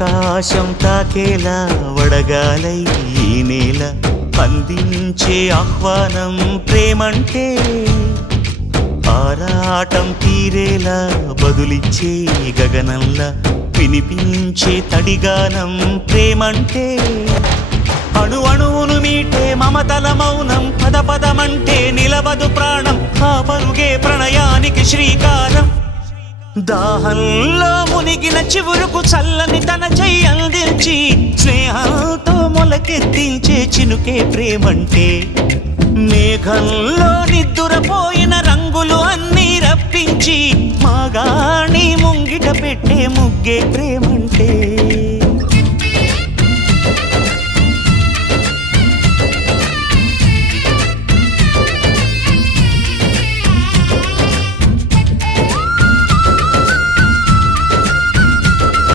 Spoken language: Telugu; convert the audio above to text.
ఆకాశం తాకేలా వడగాలై ఈ నేల అందించే ఆహ్వానం ప్రేమంటే ఆరాటం తీరేలా బదులిచ్చే గగనంలా వినిపించే తడిగానం ప్రేమంటే అణు అణువును మీటే మమతల మౌనం పద పదమంటే నిలవదు ప్రాణం ఆ పరుగే ప్రణయానికి శ్రీకారం దాహంలో మునిగిన చివురుకు చల్లని తన చెయ్యి అందించి స్నేహంతో మొలకెత్తించే చినుకే ప్రేమంటే మేఘంలో నిద్దురపోయిన రంగులు అన్నీ రప్పించి మాగాణి ముంగిట పెట్టే ముగ్గే ప్రేమ